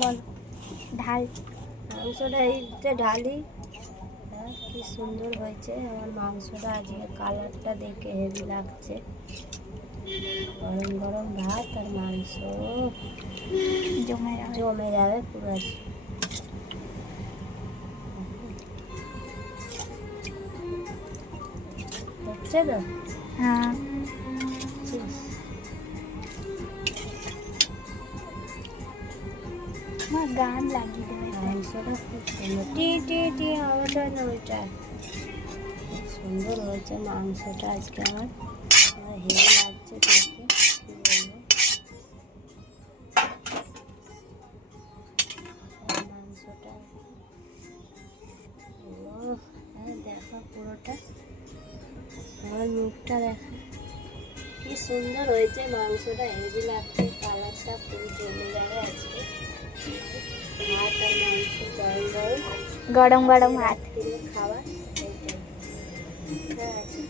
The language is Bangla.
বল ঢাল। মাংসটা এইতে ঢালি। কি সুন্দর হয়েছে আমার মাংসটা, আজকে কালারটা দেখে হেভি লাগছে। গরম গরম ভাত আর মাংস জমে যাবে পুরো। হচ্ছে তো? হ্যাঁ আমার গান লাগিয়ে দেবে। মাংসটা খুব সুন্দর, টি টি টি আওয়াজটা না, ওইটা খুব সুন্দর হয়েছে মাংসটা আজকে। আমার হেভি লাগছে দেখে, কি বলবো। মাংসটা দেখা পুরোটা, আমার মুখটা দেখা, কি সুন্দর হয়েছে মাংসটা, হেভি লাগছে। কালারটা পুরো জমে যাবে আজকে। ভাত আর মাংস গরম গরম গরম গরম ভাত খাবার, এইটাই আছে।